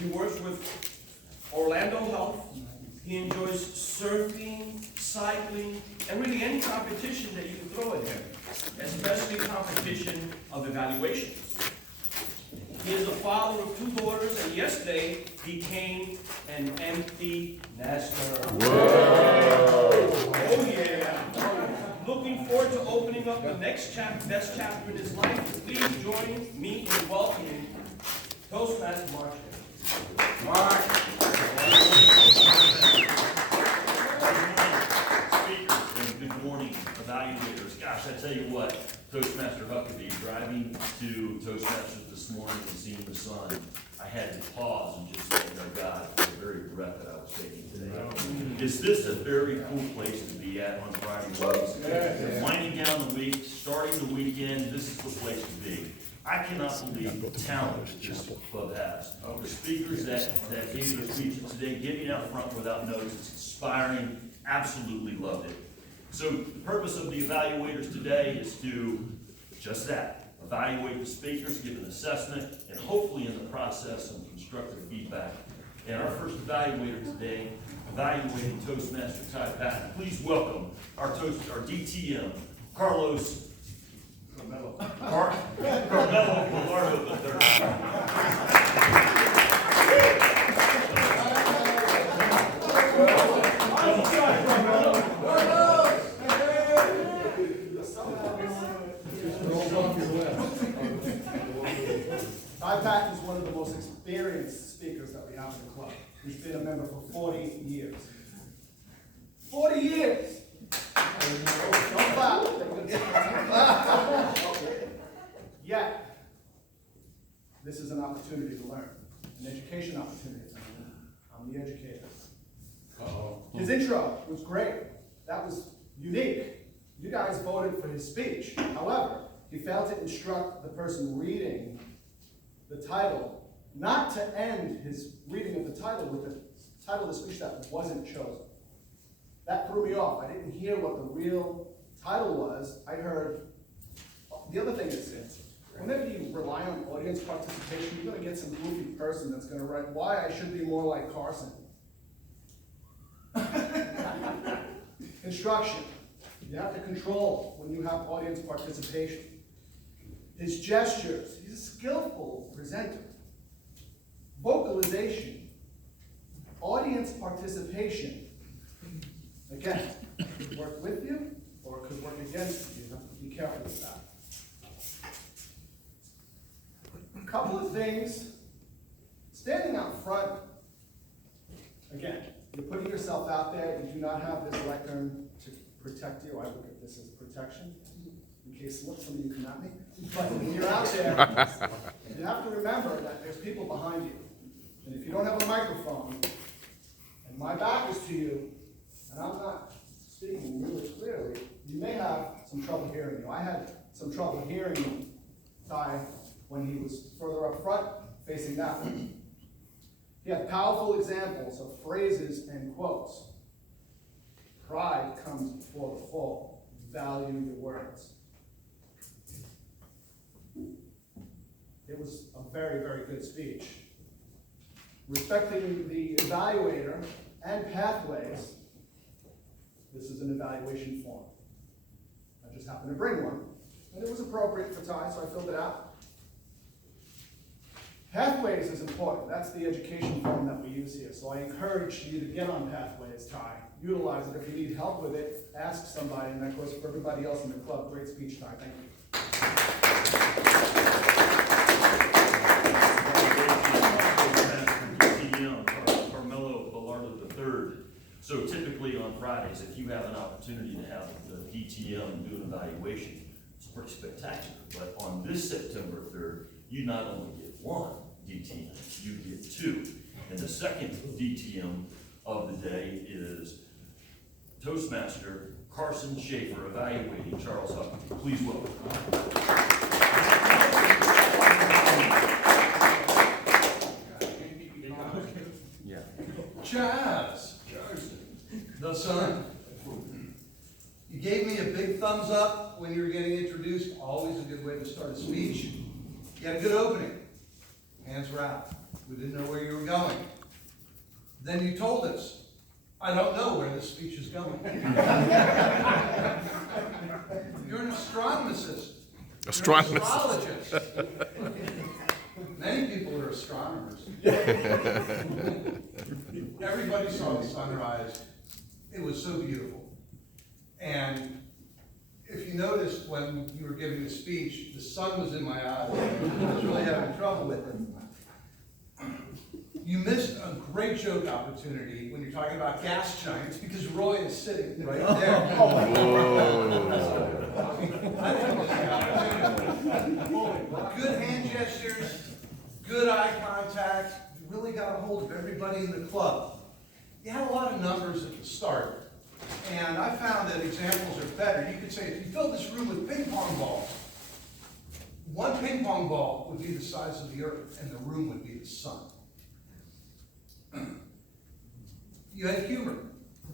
He works with Orlando Health. He enjoys surfing, cycling, and really any competition that you can throw at him, especially competition of evaluations. He is a father of 2 daughters, and yesterday became an empty nester. Whoa! Oh yeah! Looking forward to opening up the next best chapter in his life. Please join me in welcoming Toastmaster Mark. Mark. Speakers, and good morning, evaluators. Gosh, I tell you what, Toastmaster Huckabee, driving to Toastmasters this morning and seeing the sun, I had to pause and just thank our God for the very breath that I was taking today. Is this a very cool place to be at on Friday mornings? Winding down the week, starting the weekend, this is the place to be. I cannot believe the talent that this club has. The speakers that gave their speeches today, getting out front without notice, it's inspiring, absolutely loved it. So the purpose of the evaluators today is to just that, evaluate the speakers, give an assessment, and hopefully in the process some constructive feedback. And our first evaluator today, evaluating Toastmaster Ty Patton. Please welcome our DTM, Carlos Carmelo Velardo Ty Patton is one of the most experienced speakers that we have in the club. He's been a member for 40 years. 40 years! Don't clap. Yet, this is an opportunity to learn, an education opportunity. I'm the educator. His intro was great. That was unique. You guys voted for his speech. However, he failed to instruct the person reading the title not to end his reading of the title with the title of the speech that wasn't chosen. That threw me off. I didn't hear what the real title was. I heard, the other thing is, whenever you rely on audience participation, you're going to get some goofy person that's going to write, why I should be more like Carson. Instruction. You have to control when you have audience participation. His gestures. He's a skillful presenter. Vocalization. Audience participation. Again, it could work with you or it could work against you. You have to be careful with that. A couple of things. Standing out front, again, you're putting yourself out there. You do not have this lectern to protect you. I look at this as protection, in case some of you come at me. But when you're out there, you have to remember that there's people behind you. And if you don't have a microphone, and my back is to you, and I'm not speaking really clearly, you may have some trouble hearing you. I had some trouble hearing Ty when he was further up front, facing that way. He had powerful examples of phrases and quotes. Pride comes before the fall. Value your words. It was a very, very good speech. Respecting the evaluator and pathways, this is an evaluation form. I just happened to bring one, and it was appropriate for Ty, so I filled it out. Pathways is important. That's the education form that we use here. So I encourage you to get on Pathways, Ty. Utilize it. If you need help with it, ask somebody, and that goes for everybody else in the club. Great speech, Ty. Thank you. Carmelo Velardo III. So typically on Fridays, if you have an opportunity to have the DTM do an evaluation, it's pretty spectacular. But on this September 3rd, you not only get one DTM, you get 2. And the second DTM of the day is Toastmaster Carson Schaefer evaluating Charles Huckabee. Please welcome. Chaz, the son. You gave me a big thumbs up when you were getting introduced. Always a good way to start a speech. You had a good opening. Hands were out. We didn't know where you were going. Then you told us, I don't know where this speech is going. You're an astronomicist. You're an astrologist. Many people are astronomers. Everybody saw the sunrise. It was so beautiful. And if you noticed when you were giving the speech, the sun was in my eyes. I was really having trouble with it. You missed a great joke opportunity when you're talking about gas giants because Roy is sitting right there. I didn't miss the opportunity. Good hand gestures, good eye contact. You really got a hold of everybody in the club. You had a lot of numbers at the start. And I found that examples are better. You could say, if you filled this room with ping pong balls, one ping pong ball would be the size of the earth, and the room would be the sun. You had humor.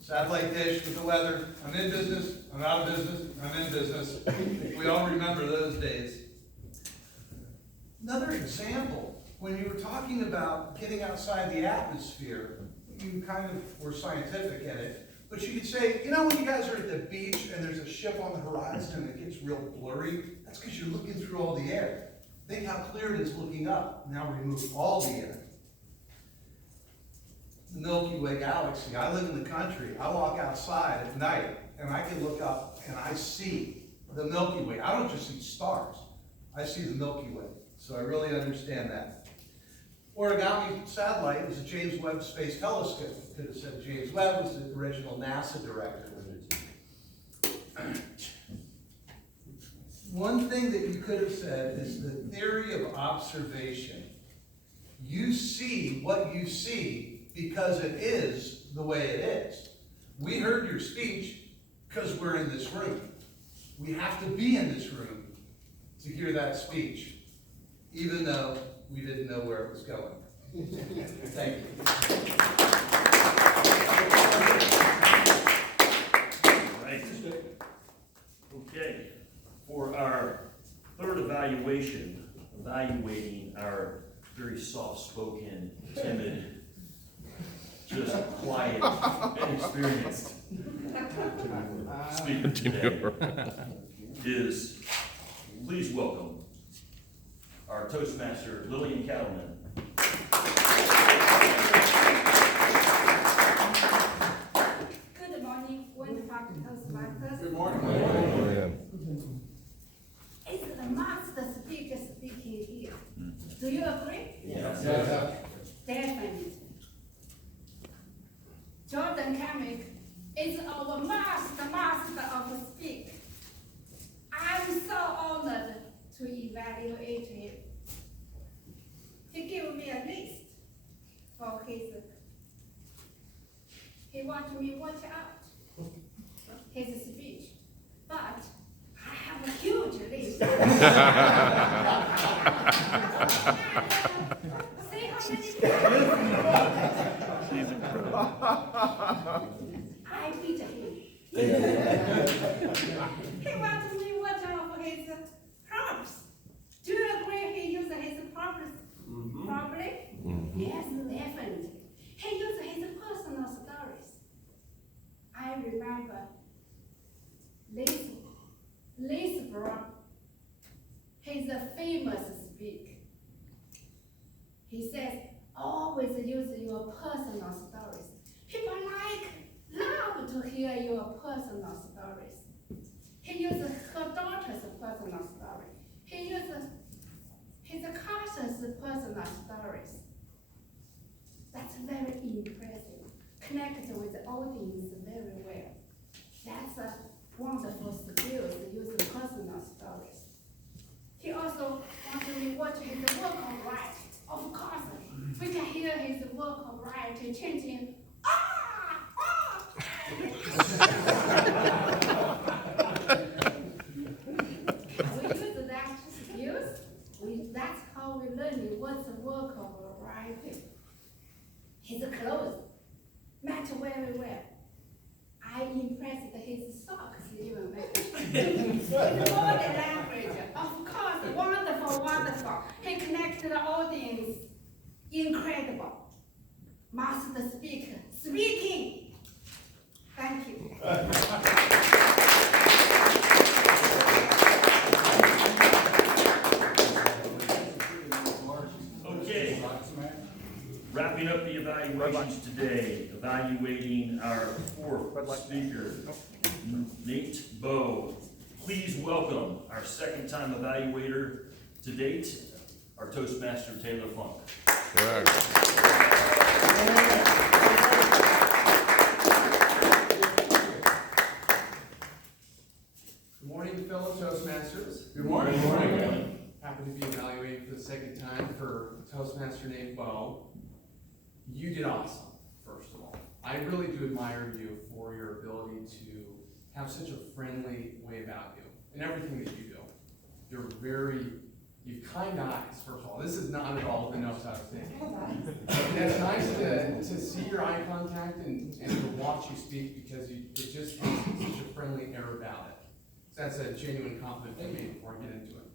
Sad like dish with the weather. I'm in business, I'm out of business, I'm in business. We all remember those days. Another example, when you were talking about getting outside the atmosphere, you kind of were scientific in it. But you could say, you know, when you guys are at the beach and there's a ship on the horizon and it gets real blurry, that's because you're looking through all the air. Think how clear it is looking up. Now remove all the air. The Milky Way galaxy. I live in the country. I walk outside at night and I can look up and I see the Milky Way. I don't just see stars. I see the Milky Way. So I really understand that. Origami satellite is a James Webb Space Telescope. Could have said James Webb was the original NASA director. One thing that you could have said is the theory of observation. You see what you see because it is the way it is. We heard your speech because we're in this room. We have to be in this room to hear that speech, even though we didn't know where it was going. Thank you. Right. Okay. For our third evaluation, evaluating our very soft-spoken, timid, just quiet, inexperienced speaker today is, please welcome our Toastmaster, Lillian Cattleman. Good morning, wonderful Toastmasters. Good morning. It's the master speaker speaking here. Do you agree? Yes. Definitely. Jordan Kamek is our master of speak. I'm so honored to evaluate him. He gave me a list for he wanted me to watch out his speech, but I have a huge list. See how many I beat him. He wanted me to watch out for his props. Do you agree he used his props properly? Yes, definitely. He used his personal stories. I remember Liz Brown, he's a famous speaker. He says, always use your personal stories. People love to hear your personal stories. He uses her daughter's personal story. He uses his cousin's personal stories. That's very impressive. Connected with the audience very well. That's a wonderful skill to use personal stories. He also wanted me to watch his work of writing. Of course, we can hear his work of writing changing. We use that skills. That's how we learn what's the work of writing. His clothes match very well. I impressed his socks even better. His body language, of course, wonderful. He connected the audience incredibly. master speaker, speaking. Thank you. Okay. Wrapping up the evaluations today, evaluating our fourth speaker, Nate Bowe. Please welcome our second-time evaluator to date, our Toastmaster Taylor Funk. Good morning, fellow Toastmasters. Good morning. Good morning. Happy to be evaluated for the second time for Toastmaster Nate Bowe. You did awesome, first of all. I really do admire you for your ability to have such a friendly way about you and everything that you do. You've kind eyes, first of all. This is not at all the notes I was taking. And it's nice to see your eye contact and to watch you speak because it just has such a friendly air about it. So that's a genuine compliment to me before I get into it.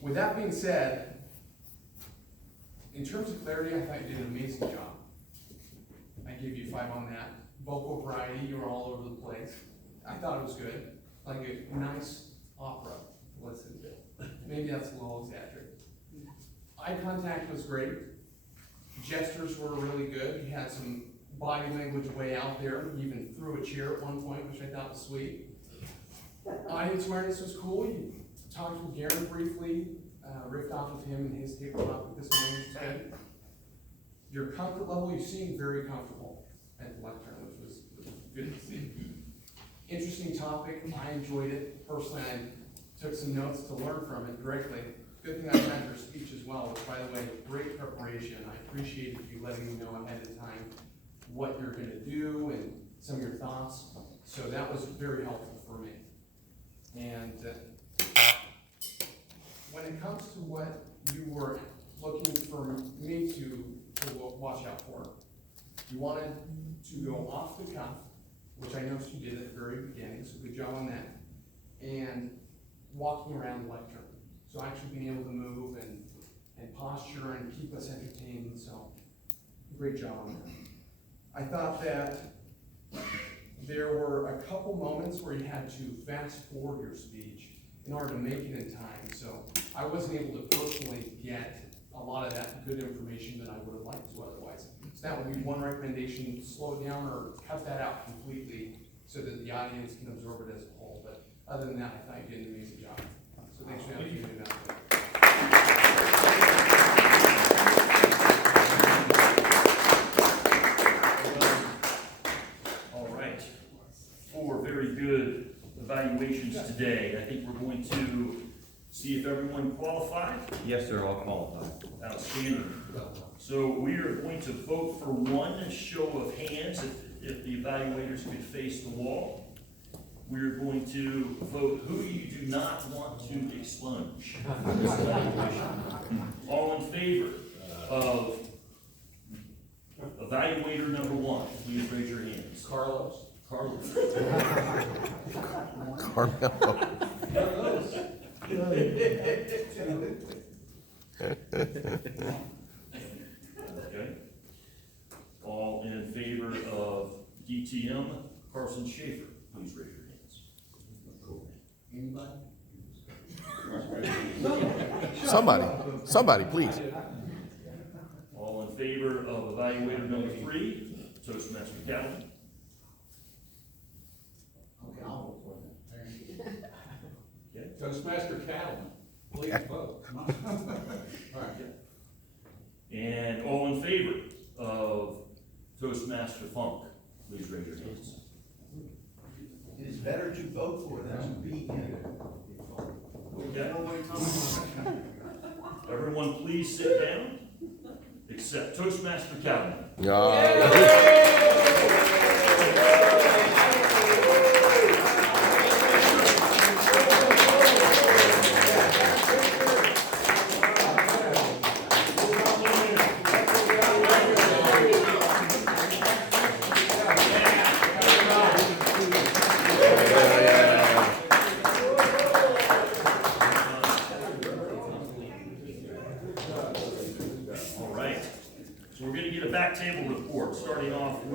With that being said, in terms of clarity, I thought you did an amazing job. I give you 5 on that. Vocal variety, you were all over the place. I thought it was good. Like a nice opera to listen to. Maybe that's a little exaggerated. Eye contact was great. Gestures were really good. You had some body language way out there. You even threw a chair at one point, which I thought was sweet. Audience awareness was cool. You talked with Garen briefly, riffed off of him and his tabletop this morning, which was good. Your comfort level, you seemed very comfortable at the lectern, which was good to see. Interesting topic. I enjoyed it. Personally, I took some notes to learn from it directly. Good thing I had your speech as well, which, by the way, great preparation. I appreciated you letting me know ahead of time what you're going to do and some of your thoughts. So that was very helpful for me. And when it comes to what you were looking for me to watch out for, you wanted to go off the cuff, which I noticed you did at the very beginning, so good job on that, and walking around the lectern. So actually being able to move and posture and keep us entertained, so great job on that. I thought that there were a couple moments where you had to fast forward your speech in order to make it in time, so I wasn't able to personally get a lot of that good information that I would have liked to otherwise. So that would be one recommendation: slow it down or cut that out completely so that the audience can absorb it as a whole. But other than that, I thought you did an amazing job. So thanks for having me do that. All right. 4 very good evaluations today. I think we're going to see if everyone qualified. Yes, sir, all qualified. Outstanding. So we are going to vote for one show of hands if the evaluators could face the wall. We're going to vote who you do not want to expunge. All in favor of evaluator number 1, please raise your hands. Carlos. Carlos. Okay. All in favor of DTM Carson Schaefer, please raise your hands. Anybody? Somebody, please. All in favor of evaluator number 3, Toastmaster Calvin. Okay, I'll vote for that. Okay. Toastmaster Cattleman, please vote. Come on. All right. And all in favor of Toastmaster Funk, please raise your hands. It is better to vote for than to be in. Okay. Everyone please sit down, except Toastmaster Calvin. All right, so we're gonna get a back table report, starting off with